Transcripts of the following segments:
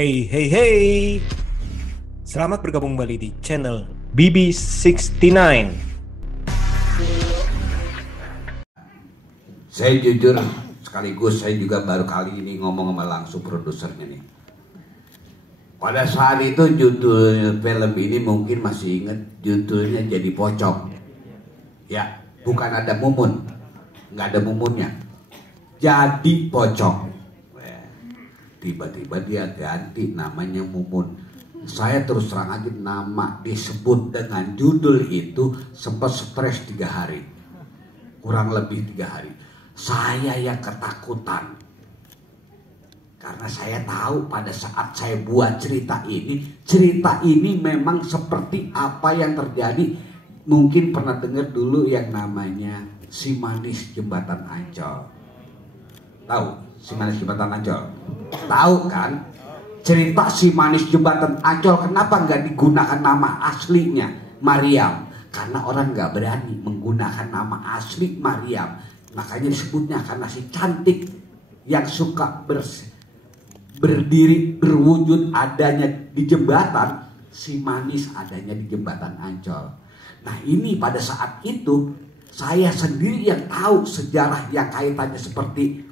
Hey, hey, hey. Selamat bergabung kembali di channel BB69. Saya jujur sekaligus saya juga baru kali ini ngomong sama langsung produsernya nih. Pada saat itu judul film ini mungkin masih ingat, judulnya Jadi Pocong. Ya, bukan ada mumun, nggak ada mumunnya. Jadi Pocong. Tiba-tiba dia ganti namanya Mumun. Saya terus terang aja, nama disebut dengan judul itu sempat stres 3 hari, kurang lebih 3 hari. Saya yang ketakutan karena saya tahu pada saat saya buat cerita ini memang seperti apa yang terjadi. Mungkin pernah dengar dulu yang namanya Si Manis Jembatan Ancol. Tahu Si Manis Jembatan Ancol? Tahu kan? Cerita Si Manis Jembatan Ancol, kenapa nggak digunakan nama aslinya Mariam? Karena orang nggak berani menggunakan nama asli Mariam. Makanya disebutnya karena si cantik yang suka berdiri berwujud adanya di jembatan, si manis adanya di jembatan Ancol. Nah ini pada saat itu saya sendiri yang tahu sejarah yang kaitannya seperti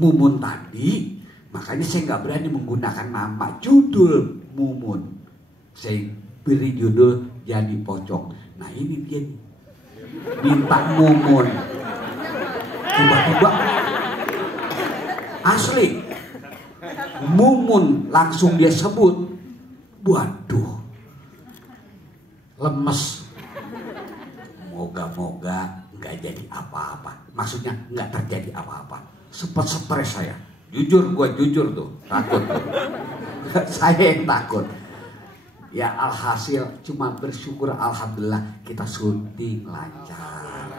Mumun tadi, makanya saya nggak berani menggunakan nama judul Mumun. Saya beri judul Jadi Pocong. Nah ini dia nih, minta Mumun. Tiba-tiba asli Mumun langsung dia sebut. Waduh, lemes. Moga-moga nggak jadi apa-apa. Maksudnya nggak terjadi apa-apa. Sempat stres saya. Jujur, gue jujur tuh, takut. Saya yang takut. Ya alhasil cuma bersyukur alhamdulillah kita syuting lancar.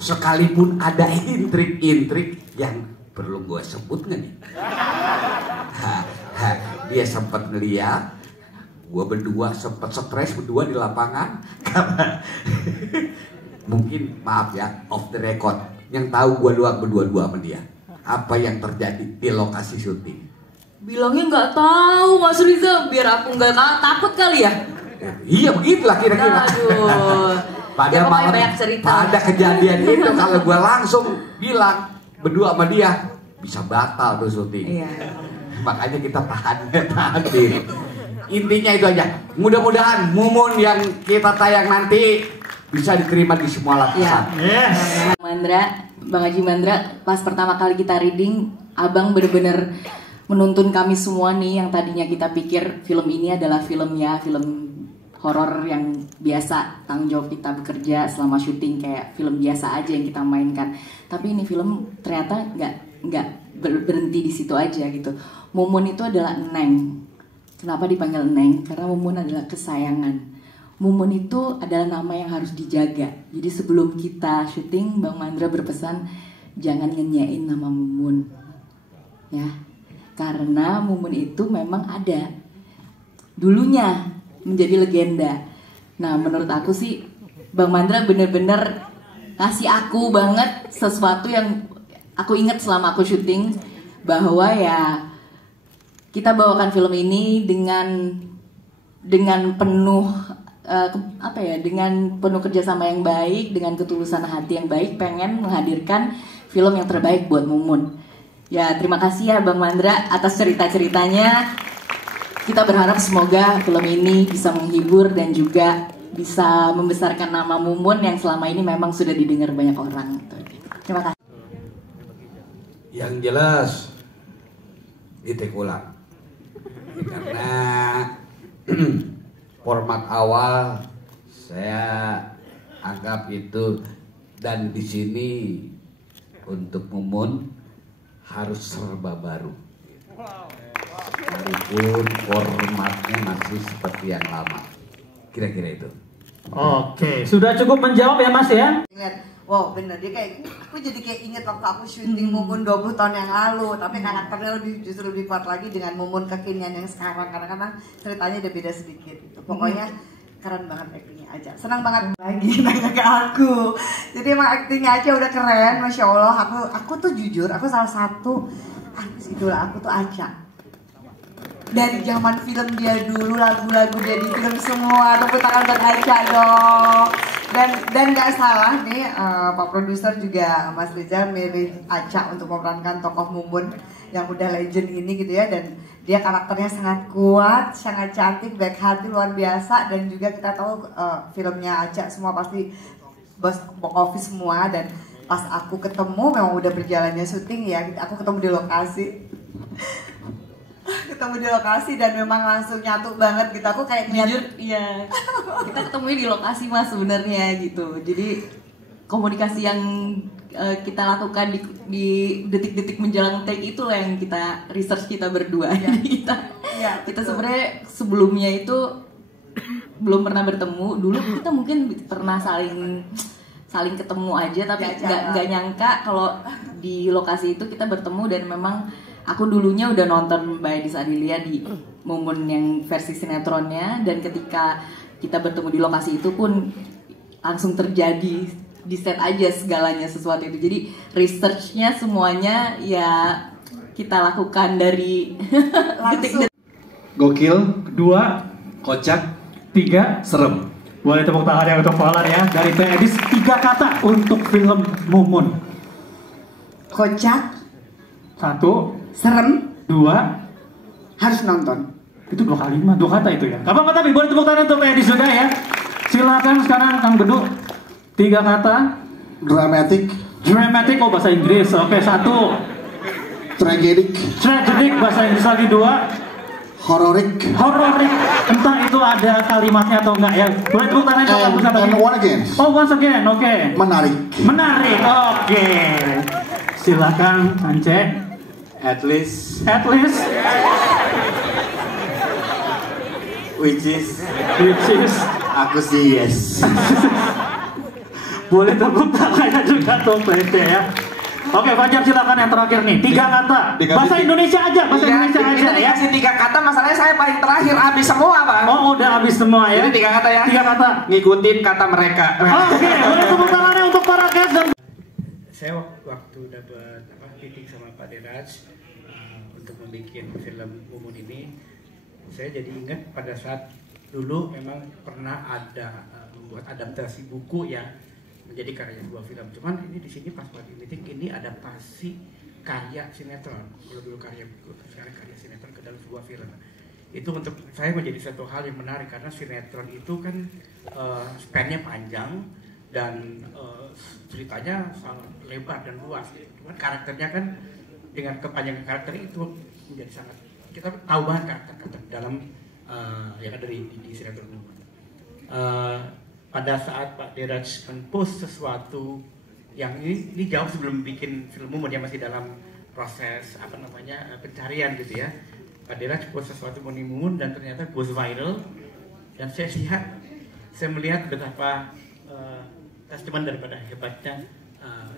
Sekalipun ada intrik-intrik yang perlu gue sebut nggak nih? Dia sempat ngeliat, gue berdua sempat stres berdua di lapangan karena mungkin maaf ya off the record. Yang tahu gue berdua sama dia. Apa yang terjadi di lokasi syuting? Bilangnya nggak tahu Mas Riza, biar aku nggak takut kali ya. Iya begitulah kira-kira. Aduh. Pada malam, pada kejadian itu kalau gue langsung bilang berdua sama dia bisa batal tuh syuting. Iya. Makanya kita tahan diri. Intinya itu aja. Mudah-mudahan Mumun yang kita tayang nanti bisa diterima di semua lapisan. Yes. Bang Haji Mandra, pas pertama kali kita reading, Abang bener-bener menuntun kami semua nih yang tadinya kita pikir film ini adalah film horor yang biasa, tanggung jawab kita bekerja selama syuting kayak film biasa aja yang kita mainkan. Tapi ini film ternyata nggak berhenti di situ aja gitu. Mumun itu adalah Neng. Kenapa dipanggil Neng? Karena Mumun adalah kesayangan. Mumun itu adalah nama yang harus dijaga. Jadi sebelum kita syuting, Bang Mandra berpesan jangan ngenyain nama Mumun, ya. Karena Mumun itu memang ada dulunya menjadi legenda. Nah menurut aku sih Bang Mandra bener-bener kasih aku banget sesuatu yang aku ingat selama aku syuting, bahwa ya kita bawakan film ini dengan penuh dengan penuh kerjasama yang baik, dengan ketulusan hati yang baik, pengen menghadirkan film yang terbaik buat Mumun. Ya terima kasih ya Bang Mandra atas cerita-ceritanya. Kita berharap semoga film ini bisa menghibur dan juga bisa membesarkan nama Mumun yang selama ini memang sudah didengar banyak orang. Terima kasih. Yang jelas ditek ulang karena format awal saya anggap itu, dan di sini untuk Mumun harus serba baru. Walaupun formatnya masih seperti yang lama. Kira-kira itu. Oke, sudah cukup menjawab ya Mas ya? Ingat, wow bener dia aku jadi kayak inget waktu aku syuting Mumun 20 tahun yang lalu, tapi karakternya justru lebih kuat lagi dengan Mumun kekinian yang sekarang, karena ceritanya udah beda sedikit gitu. Pokoknya keren banget actingnya aja, senang banget lagi nanya ke aku. Jadi emang actingnya aja udah keren, masya Allah. Aku tuh jujur, aku salah satu idola aku tuh Aca. dari zaman film dia dulu, lagu-lagu dia di film semua. Tepuk tangan buat Aca dong. Dan nggak salah nih, Pak Produser juga Mas Rizal milih Aca untuk memerankan tokoh Mumun yang udah legend ini gitu ya. Dan dia karakternya sangat kuat, sangat cantik, baik hati, luar biasa. Dan juga kita tahu filmnya Aca semua pasti box office semua. Dan pas aku ketemu, memang udah berjalannya syuting ya, aku ketemu di lokasi. Dan memang langsung nyatu banget gitu. Aku kayak Jujur, iya. Kita ketemunya di lokasi Mas sebenarnya gitu. Jadi komunikasi yang kita lakukan di detik-detik menjelang take itulah yang kita research kita berdua. Jadi kita sebenarnya sebelumnya itu belum pernah bertemu. Dulu kita mungkin pernah saling ketemu aja, tapi nggak nyangka kalau di lokasi itu kita bertemu. Dan memang aku dulunya udah nonton Mbak Edis Adilia di Mumun yang versi sinetronnya, dan ketika kita bertemu di lokasi itu pun langsung terjadi di set aja segalanya sesuatu itu. Jadi researchnya semuanya ya kita lakukan dari detik-detik. Gokil. 2, Kocak, 3, serem. boleh tepuk tangan yang untuk Falan ya. Dari Mbak Edis 3 kata untuk film Mumun. kocak, 1, serem, 2, harus nonton. itu 2 kalimat, 2 kata itu ya. Gak apa-apa, tapi boleh tepuk tangan untuk Mbak Edis juga ya. Silakan sekarang Kang Bedu. 3 kata. Dramatic, Dramatic, oh bahasa Inggris. Oke, 1. tragic, Tragic, bahasa Inggris lagi. 2. horrific, Horrific, entah itu ada kalimatnya atau enggak ya. Boleh tepuk tangan untuk Kang Bedu. and one again. Oh, once again, oke. Menarik. Menarik, oke. Silakan, Ance. At least, At least, which is, aku sih yes. boleh tepuk tangannya juga tuh PT ya. Oke, Fajar silakan yang terakhir nih. 3 kata. Bahasa Indonesia aja, bahasa Indonesia aja Kita ya. dikasih 3 kata, masalahnya saya paling terakhir, habis semua Pak. Oh, udah habis semua ya. Jadi 3 kata ya. 3 kata. Ngikutin kata mereka. Oke, boleh tepuk tangannya untuk para guest dan Saya waktu dapat meeting sama Pak Deraj untuk membuat film Mumun ini, saya jadi ingat pada saat dulu memang pernah ada membuat adaptasi buku ya menjadi karya sebuah film. Cuman ini di sini pas waktu meeting ini adaptasi karya sinetron. Kalau dulu karya buku, sekarang karya sinetron ke dalam sebuah film. Itu untuk saya menjadi satu hal yang menarik karena sinetron itu kan span-nya panjang dan ceritanya sangat lebar dan luas. Cuman karakternya kan dengan kepanjangan karakter itu menjadi sangat, kita tahu banget karakter dalam yang ada di sinetron Mumun. Pada saat Pak Deraj men-post sesuatu yang ini jauh sebelum bikin film Mumun, dia masih dalam proses pencarian gitu ya. Pak Deraj post sesuatu mengenai Mumun dan ternyata goes viral, dan saya melihat betapa testament daripada hebatnya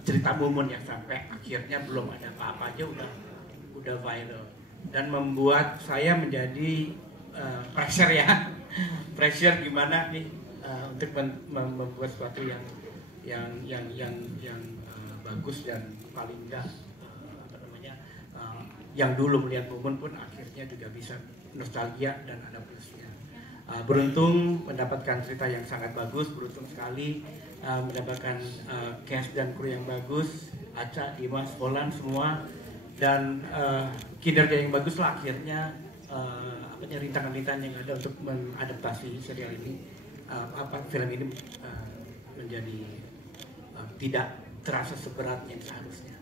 cerita Mumun yang sampai akhirnya belum ada apa-apa aja udah viral, dan membuat saya menjadi pressure ya. Pressure gimana nih untuk membuat sesuatu yang bagus, dan paling enggak yang dulu melihat Mumun pun akhirnya juga bisa nostalgia dan ada plusnya. Beruntung mendapatkan cerita yang sangat bagus, beruntung sekali mendapatkan cast dan kru yang bagus, Aca, Dimas, Falan semua, dan kinerja yang bagus lah akhirnya rintangan-rintangan yang ada untuk mengadaptasi serial ini, film ini menjadi tidak terasa seberat yang seharusnya.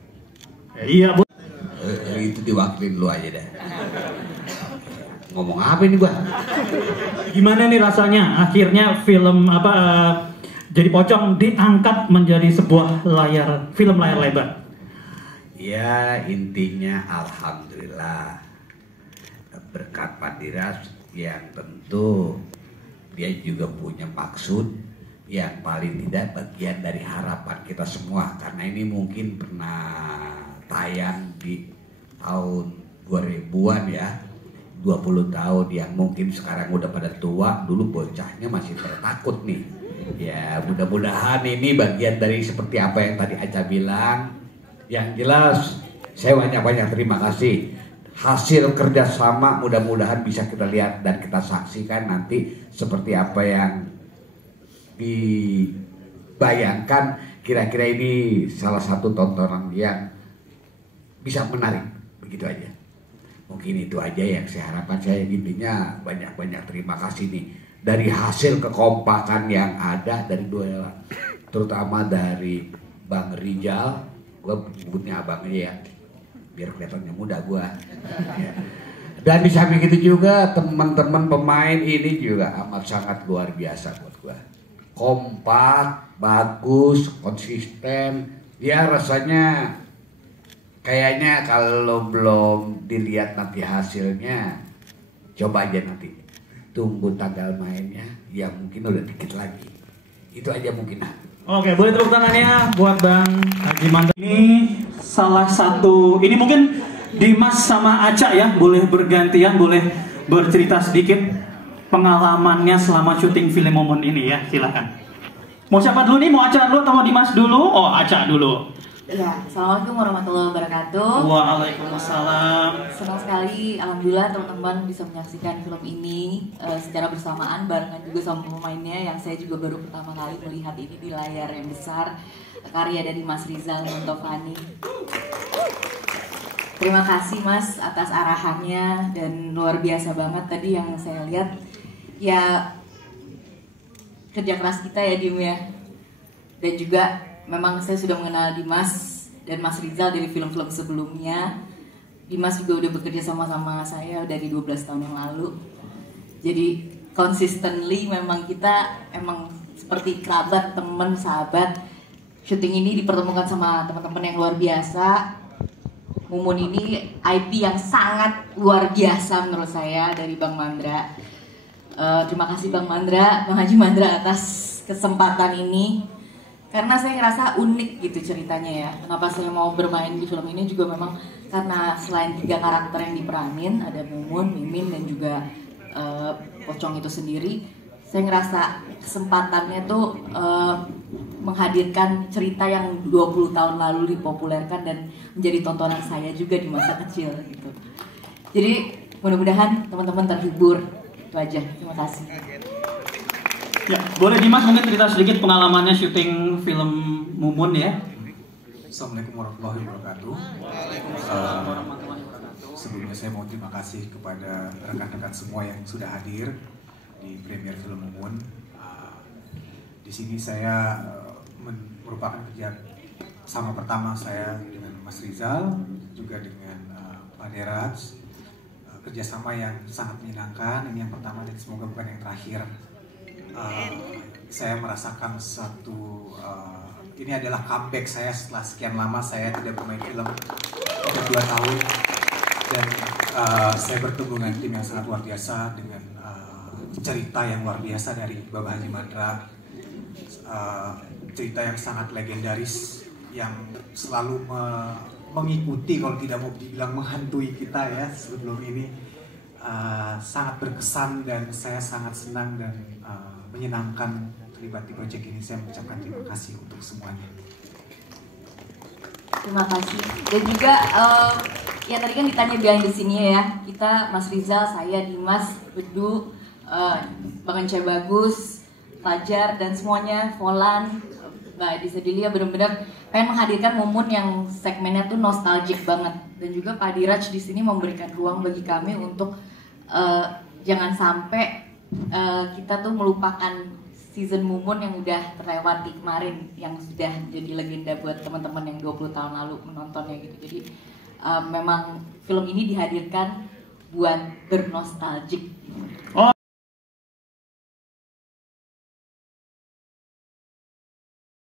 iya, Bu. Itu diwakilin lu aja deh. Ngomong apa ini gua? Gimana nih rasanya akhirnya film jadi pocong diangkat menjadi sebuah film layar lebar? Ya intinya alhamdulillah berkat Pak Deraj yang tentu dia juga punya maksud yang paling tidak bagian dari harapan kita semua, karena ini mungkin pernah tayang di tahun 2000-an ya, 20 tahun yang mungkin sekarang udah pada tua, dulu bocahnya masih takut nih. Ya mudah-mudahan ini bagian dari seperti apa yang tadi Aca bilang. Yang jelas saya banyak-banyak terima kasih hasil kerjasama mudah-mudahan bisa kita lihat dan kita saksikan nanti seperti apa yang dibayangkan. Kira-kira ini salah satu tontonan yang bisa menarik, begitu aja. Mungkin itu aja yang saya harapkan. Saya intinya banyak-banyak terima kasih nih dari hasil kekompakan yang ada dari dua, terutama dari Bang Rizal, gue sebutnya abangnya ya, biar kelihatannya muda gue. Ya. Dan di samping itu juga teman-teman pemain ini juga amat sangat luar biasa buat gue. Kompak, bagus, konsisten. Ya rasanya kayaknya kalau belum dilihat nanti hasilnya, coba aja nanti. Tunggu tanggal mainnya, ya mungkin udah dikit lagi. Itu aja mungkin. Oke, boleh tepuk tangannya buat Bang Haji Mandra. Ini salah satu, ini mungkin Dimas sama Aca ya, boleh bergantian, boleh bercerita sedikit pengalamannya selama syuting film Mumun ini ya, silakan. Mau siapa dulu nih? Mau Aca dulu atau mau Dimas dulu? Oh, Aca dulu. Ya, Assalamualaikum warahmatullahi wabarakatuh. Waalaikumsalam. Senang sekali, alhamdulillah teman-teman bisa menyaksikan film ini secara bersamaan barengan juga sama pemainnya yang saya juga baru pertama kali melihat ini di layar yang besar, karya dari Mas Rizal Muntovani. Terima kasih Mas atas arahannya dan luar biasa banget tadi yang saya lihat. Ya kerja keras kita ya Dim ya. Dan juga memang saya sudah mengenal Dimas dan Mas Rizal dari film-film sebelumnya. Dimas juga udah bekerja sama-sama saya dari 12 tahun yang lalu. Jadi consistently memang kita emang seperti kerabat, teman, sahabat. Syuting ini dipertemukan sama teman-teman yang luar biasa. Mumun ini IP yang sangat luar biasa menurut saya dari Bang Mandra. Terima kasih Bang Mandra, Bang Haji Mandra atas kesempatan ini. Karena saya ngerasa unik gitu ceritanya ya. Kenapa saya mau bermain di film ini juga memang karena selain 3 karakter yang diperanin, ada Mumun, Mimin dan juga Pocong itu sendiri. Saya ngerasa kesempatannya tuh menghadirkan cerita yang 20 tahun lalu dipopulerkan dan menjadi tontonan saya juga di masa kecil gitu. Jadi mudah-mudahan teman-teman terhibur. Itu aja. Terima kasih. Ya, boleh Dimas mungkin cerita sedikit pengalamannya syuting film Mumun ya. Assalamualaikum warahmatullahi wabarakatuh. Sebelumnya saya mau terima kasih kepada rekan-rekan semua yang sudah hadir di premier film Mumun. Di sini saya merupakan kerja sama pertama saya dengan Mas Rizal, juga dengan Pak Deraj. Kerjasama yang sangat menyenangkan. Ini yang pertama dan semoga bukan yang terakhir. Saya merasakan satu ini adalah comeback saya setelah sekian lama saya tidak bermain film, sudah 2 tahun, dan saya bertemu dengan tim yang sangat luar biasa dengan cerita yang luar biasa dari Bapak Haji Mandra, cerita yang sangat legendaris yang selalu mengikuti, kalau tidak mau dibilang menghantui kita ya sebelum ini. Sangat berkesan dan saya sangat senang dan menyenangkan terlibat di proyek ini. Saya mengucapkan terima kasih untuk semuanya. Terima kasih. Dan juga ya tadi kan ditanya behind the scene-nya ya. Kita Mas Rizal, saya, Dimas, Bedu, Bang Ence Bagus, Fajar dan semuanya, Volan, Mbak Edi Sedilia benar-benar pengen menghadirkan Mumun yang segmennya tuh nostalgic banget. Dan juga Pak Diraj di sini memberikan ruang bagi kami untuk jangan sampai kita tuh melupakan season Mumun yang udah terlewati kemarin, yang sudah jadi legenda buat teman-teman yang 20 tahun lalu menontonnya gitu. Jadi memang film ini dihadirkan buat bernostalgic.